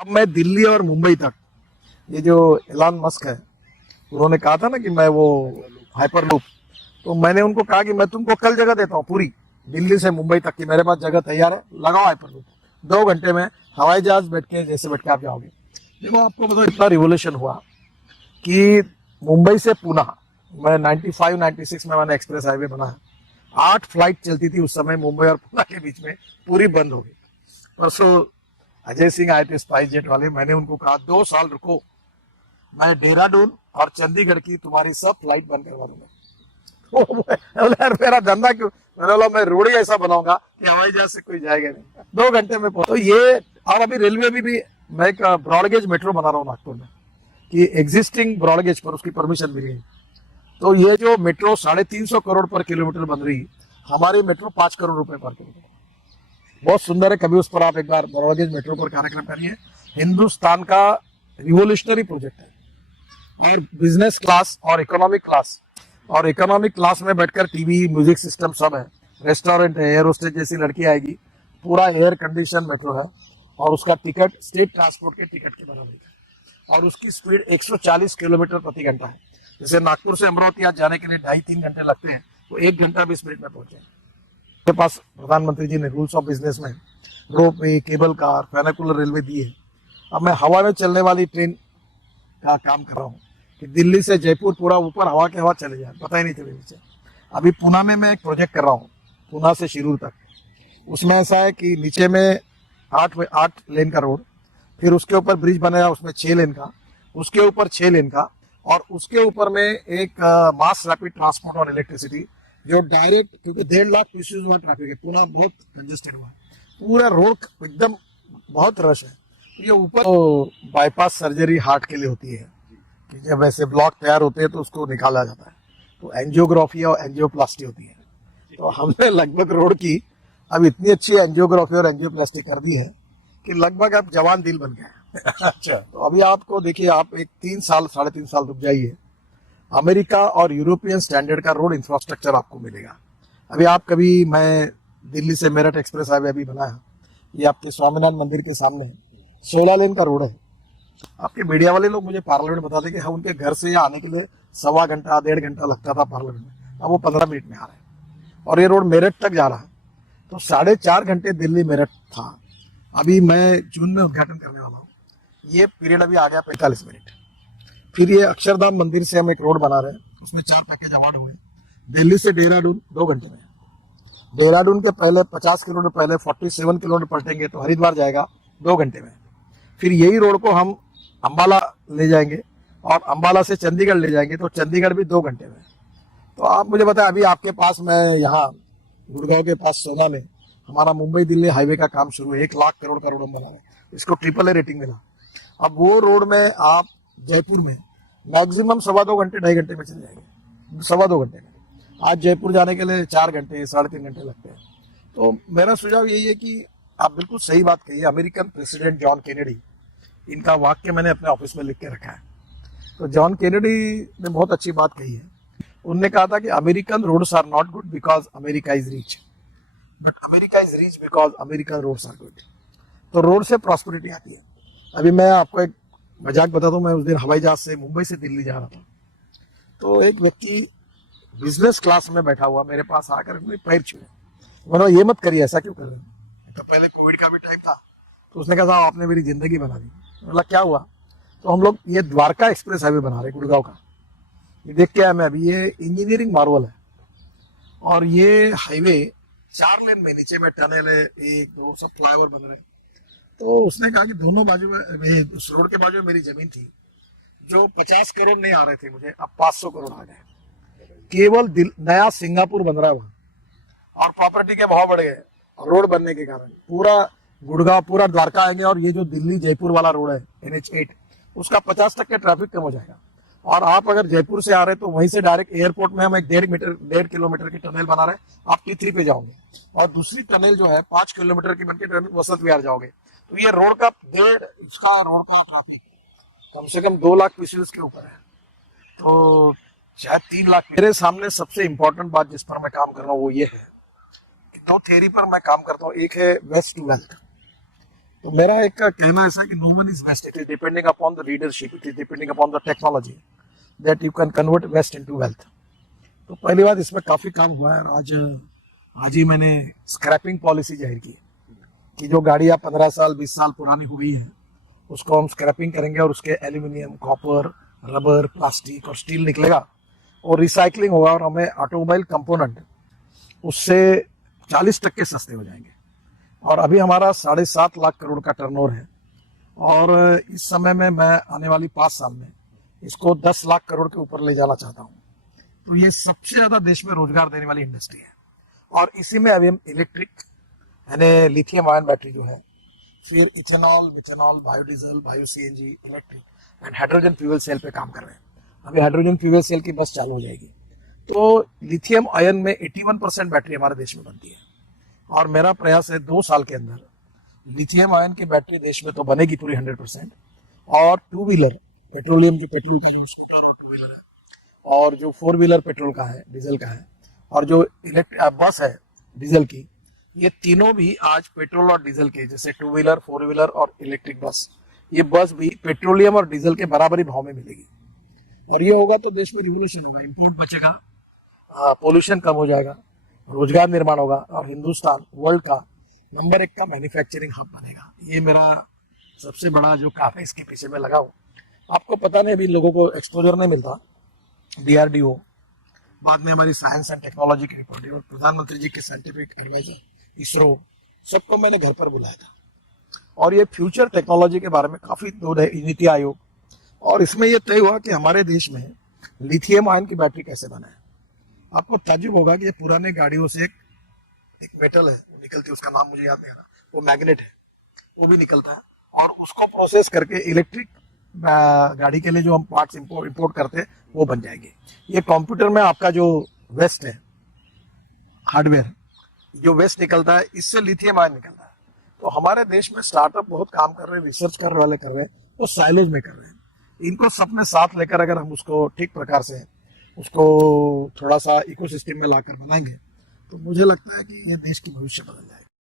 अब मैं दिल्ली और मुंबई तक, ये जो एलन मस्क है, उन्होंने कहा था ना कि मैं वो हाइपरलूप, तो मैंने उनको कहा कि मैं तुमको कल जगह देता हूँ पूरी, दिल्ली से मुंबई तक की मेरे पास जगह तैयार है, लगाओ हाइपरलूप। 2 घंटे में हवाई जहाज बैठ के जैसे बैठ के आप जाओगे। देखो आपको मतलब इतना रिवोल्यूशन हुआ कि मुंबई से पुणे, मैं 95 96 में मैंने एक्सप्रेस हाईवे बनाया। 8 फ्लाइट चलती थी उस समय मुंबई और पुणे के बीच में, पूरी बंद हो गई। परसों अजय सिंह आए थे स्पाइस जेट वाले, मैंने उनको कहा 2 साल रुको, मैं देहरादून और चंडीगढ़ की तुम्हारी सब फ्लाइट बंद करवा दूंगा। यार मेरा धंधा क्यों, मैंने बोला मैं रोड ही ऐसा बनाऊंगा कि हवाई जहाज से कोई जाएगा नहीं। 2 घंटे में तो ये, और अभी रेलवे भी मैं एक ब्रॉडगेज मेट्रो बना रहा हूँ नागपुर में, कि एग्जिस्टिंग ब्रॉडगेज पर उसकी परमिशन मिली है। तो ये जो मेट्रो 350 करोड़ पर किलोमीटर बन रही, हमारी मेट्रो 5 करोड़ रुपए पर किलोमीटर, बहुत सुंदर है। कभी उस पर आप एक बार ब्रॉडगेज मेट्रो पर कार्यक्रम करिए। हिंदुस्तान का रिवोल्यूशनरी प्रोजेक्ट है। और बिजनेस क्लास और इकोनॉमिक क्लास, और इकोनॉमिक क्लास में बैठकर टीवी म्यूजिक सिस्टम सब है, रेस्टोरेंट है, एयर होस्टेज जैसी लड़की आएगी, पूरा एयर कंडीशन मेट्रो है। और उसका टिकट स्टेट ट्रांसपोर्ट के टिकट के बराबर है। और उसकी स्पीड 140 किलोमीटर प्रति घंटा है। जैसे नागपुर से अमरावती आज जाने के लिए 2.5-3 घंटे लगते हैं, तो 1 घंटा भी स्पीड में पहुंचे। के पास प्रधानमंत्री जी ने रूल्स ऑफ बिजनेस में रोप वे, केबल कार, फेनिकुलर रेलवे दी है। अब मैं हवा में चलने वाली ट्रेन का काम कर रहा हूँ कि दिल्ली से जयपुर पूरा ऊपर हवा के हवा चले जाए, पता ही नहीं चले नीचे। अभी पुणे में मैं एक प्रोजेक्ट कर रहा हूँ, पुणे से शिरूर तक। उसमें ऐसा है कि नीचे में 8 लेन का रोड, फिर उसके ऊपर ब्रिज बनाया, उसमें 6 लेन का, उसके ऊपर 6 लेन का, और उसके ऊपर में एक मास रैपिड ट्रांसपोर्ट और इलेक्ट्रिसिटी, जो डायरेक्ट, क्योंकि 1.5 लाख पीसीज हुआ ट्रैफिक है, पुणे बहुत कंजेस्टेड हुआ, पूरा रोड एकदम बहुत रश है। तो ये ऊपर तो बाईपास सर्जरी हार्ट के लिए होती है, कि जब ऐसे ब्लॉक तैयार होते हैं तो उसको निकाला जाता है, तो एंजियोग्राफी और एंजियोप्लास्टी होती है। तो हमने लगभग रोड की अब इतनी अच्छी एंजियोग्राफी और एंजियोप्लास्टी कर दी है कि लगभग अब जवान दिल बन गया। अच्छा, तो अभी आपको देखिए, आप एक 3 साल 3.5 साल रुक जाइए, अमेरिका और यूरोपियन स्टैंडर्ड का रोड इंफ्रास्ट्रक्चर आपको मिलेगा। अभी आप कभी, मैं दिल्ली से मेरठ एक्सप्रेस हाईवे अभी बनाया, ये आपके स्वामीनारायण मंदिर के सामने 16 लेन का रोड है। आपके मीडिया वाले लोग मुझे पार्लियामेंट बताते कि हम उनके घर से आने के लिए 1.25 घंटा 1.5 घंटा लगता था पार्लियामेंट में, अब वो 15 मिनट में आ रहे हैं। और ये रोड मेरठ तक जा रहा है, तो 4.5 घंटे दिल्ली मेरठ था। अभी मैं जून में उद्घाटन करने वाला हूँ, ये पीरियड अभी आ गया 45 मिनट। फिर ये अक्षरधाम मंदिर से हम एक रोड बना रहे हैं, उसमें 4 पैकेज अवार्ड हुए। दिल्ली से देहरादून 2 घंटे में, देहरादून के पहले 50 किलोमीटर पहले 47 किलोमीटर पलटेंगे तो हरिद्वार जाएगा 2 घंटे में। फिर यही रोड को हम अंबाला ले जाएंगे, और अंबाला से चंडीगढ़ ले जाएंगे तो चंडीगढ़ भी 2 घंटे में। तो आप मुझे बताएं, अभी आपके पास, मैं यहाँ गुड़गांव के पास सोना में हमारा मुंबई दिल्ली हाईवे का काम शुरू है, 1 लाख करोड़ का रोड हम बना रहे हैं, इसको AAA रेटिंग मिला। अब वो रोड में आप जयपुर में मैक्सिमम 2.25 घंटे 2.5 घंटे में चले जाएंगे, 2.25 घंटे में। आज जयपुर जाने के लिए 4 घंटे 3.5 घंटे लगते हैं। तो मेरा सुझाव यही है कि आप बिल्कुल सही बात कही है। अमेरिकन प्रेसिडेंट जॉन केनेडी, इनका वाक्य मैंने अपने ऑफिस में लिख के रखा है। तो जॉन केनेडी ने बहुत अच्छी बात कही है। उन्होंने कहा था कि American roads are not good because America is rich, but America is rich because American roads are good. तो रोड से प्रॉस्पेरिटी आती है। अभी मैं आपको एक मजाक बताता हूँ, मैं उस दिन हवाई जहाज से मुंबई से दिल्ली जा रहा था, तो एक व्यक्ति बिजनेस क्लास में बैठा हुआ मेरे पास आकर मेरे पैर छुए। मैंने ये मत करिए, ऐसा क्यों कर रहे हैं। तो पहले कोविड का भी टाइम था, तो उसने कहा साहब आपने मेरी जिंदगी बना दी। बोला क्या हुआ। तो हम लोग ये द्वारका एक्सप्रेस हाईवे बना रहे गुड़गांव का, ये देख के आया मैं अभी, ये इंजीनियरिंग मार्वल है। और ये हाईवे 4 लेन में, नीचे में टनल है, 1 2 सब फ्लाईओवर बन रहे हैं। तो उसने कहा कि दोनों बाजू में, उस रोड के बाजू में मेरी जमीन थी, जो 50 करोड़ नहीं आ रहे थे मुझे, अब 500 करोड़ आ गए। केवल नया सिंगापुर बन रहा है वहां, और प्रॉपर्टी के भाव बढ़ गए रोड बनने के कारण। पूरा गुड़गांव, पूरा द्वारका आएंगे, और ये जो दिल्ली जयपुर वाला रोड है NH8, उसका 50% ट्रैफिक कम हो जाएगा। और आप अगर जयपुर से आ रहे हैं तो वहीं से डायरेक्ट एयरपोर्ट में हम एक 1.5 किलोमीटर की टनल बना रहे हैं, आप T3 पे जाओगे, और दूसरी टनल जो है 5 किलोमीटर की बनके टनल वसंत विहार जाओगे। तो ये रोड का इसका रोड का ट्रैफिक कम से कम 2 लाख पीसीज के ऊपर है, तो शायद 3 लाख। मेरे सामने सबसे इंपॉर्टेंट बात जिस पर मैं काम कर रहा हूँ वो ये है कि 2 थ्योरी पर मैं काम करता हूँ। एक है वेस्ट टू वेल्थ, तो मेरा एक कहना ऐसा है कि no one is waste, it is depending upon the leadership, it is depending upon the technology that you can convert waste into wealth. तो पहली बात इसमें काफी काम हुआ है। और आज ही मैंने स्क्रैपिंग पॉलिसी जाहिर की कि जो गाड़ियां 15 साल 20 साल पुरानी हुई है उसको हम स्क्रैपिंग करेंगे और उसके एल्यूमिनियम, कॉपर, रबर, प्लास्टिक और स्टील निकलेगा और रिसाइकलिंग होगा और हमें ऑटोमोबाइल कंपोनेंट उससे 40% सस्ते हो जाएंगे। और अभी हमारा 7.5 लाख करोड़ का टर्नओवर है और इस समय में मैं आने वाली 5 साल में इसको 10 लाख करोड़ के ऊपर ले जाना चाहता हूँ। तो ये सबसे ज्यादा देश में रोजगार देने वाली इंडस्ट्री है। और इसी में अभी हम इलेक्ट्रिक यानी लिथियम आयन बैटरी जो है, फिर ethanol, methanol, biodiesel, bio CNG, electric and hydrogen fuel cell पे काम कर रहे हैं। अभी हाइड्रोजन फ्यूल सेल की बस चालू हो जाएगी। तो लिथियम आयन में 81% बैटरी हमारे देश में बनती है और मेरा प्रयास है 2 साल के अंदर लिथियम आयन की बैटरी देश में तो बनेगी पूरी 100%। और 2 व्हीलर पेट्रोलियम जो पेट्रोल का जो स्कूटर और 2 व्हीलर है और जो 4 व्हीलर पेट्रोल का है, डीजल का है, और जो बस है डीजल की, ये तीनों भी आज पेट्रोल और डीजल के, जैसे 2 व्हीलर, 4 व्हीलर और इलेक्ट्रिक बस, ये बस भी पेट्रोलियम और डीजल के बराबरी भाव में मिलेगी। और ये होगा तो देश में रिवोल्यूशन होगा, इंपोर्ट बचेगा, पोल्यूशन कम हो जाएगा, रोजगार निर्माण होगा और हिंदुस्तान वर्ल्ड का नंबर 1 का मैन्युफैक्चरिंग हब बनेगा। ये मेरा सबसे बड़ा जो काम है, इसके पीछे मैं लगा हूँ। आपको पता नहीं, अभी लोगों को एक्सपोजर नहीं मिलता। DRDO, बाद में हमारी साइंस एंड टेक्नोलॉजी की रिपोर्ट और प्रधानमंत्री जी के साइंटिफिक एडवाइजर इसरो, सबको मैंने घर पर बुलाया था और ये फ्यूचर टेक्नोलॉजी के बारे में काफी नीति आयोग, और इसमें यह तय हुआ कि हमारे देश में लिथियम आयन की बैटरी कैसे बनाए। आपको ताज्जुब होगा कि ये पुराने गाड़ियों से एक मेटल है वो निकलती है, उसका नाम मुझे याद नहीं आ रहा, वो मैग्नेट है, वो भी निकलता है और उसको प्रोसेस करके इलेक्ट्रिक गाड़ी के लिए जो हम पार्ट्स इंपोर्ट करते हैं वो बन जाएंगे। ये कंप्यूटर में आपका जो वेस्ट है, हार्डवेयर जो वेस्ट निकलता है, इससे लिथियम आयन निकलता है। तो हमारे देश में स्टार्टअप बहुत काम कर रहे हैं, रिसर्च करने वाले कर रहे हैं, वो साइलोज में कर रहे हैं। इनको सबने साथ लेकर अगर हम उसको ठीक प्रकार से उसको थोड़ा सा इकोसिस्टम में लाकर बनाएंगे तो मुझे लगता है कि ये देश की भविष्य बदल जाएगा।